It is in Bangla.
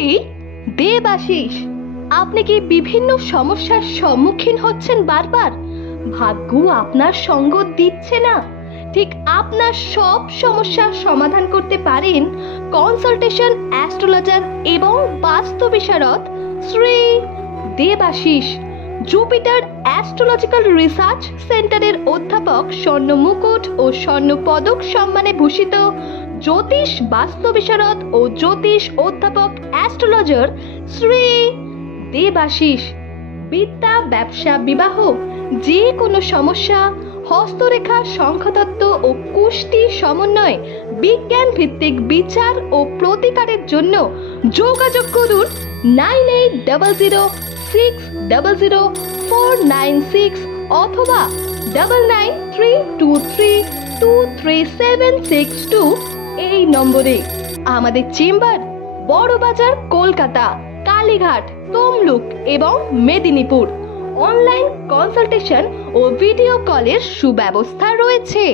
শ্রী দেবাশিস, আপনি কি বিভিন্ন সমস্যার সম্মুখীন হচ্ছেন বারবার? ভাগ্য আপনার সঙ্গ দিচ্ছে না। ঠিক আপনার সব সমস্যার সমাধান করতে পারেন কনসালটেশন অ্যাস্ট্রোলজার এবং বাস্তু বিশারদ Shri Debashis. Jupiter astrological research সেন্টারের অধ্যাপক, স্বর্ণ মুকুট ও স্বর্ণ পদক সম্মানে ভূষিত জ্যোতিষ বাস্তু বিশারদ ও জ্যোতিষ অধ্যাপক অ্যাস্ট্রোলজার শ্রী দেবাশিস। বিদ্যা, ব্যবসা, বিবাহ, যে কোনো সমস্যা, হস্তরেখা, সংখ্যাতত্ত্ব ও কুষ্টি সমন্বয়ে বিজ্ঞান ভিত্তিক বিচার ও প্রতিকারের জন্য যোগাযোগ করুন 9800600496 অথবা 9932323762 এই নম্বরে। আমাদের চেম্বার বড়বাজার, কলকাতা, কালীঘাট, তমলুক এবং মেদিনীপুর। অনলাইন কনসালটেশন ও ভিডিও কলের সুব্যবস্থা রয়েছে।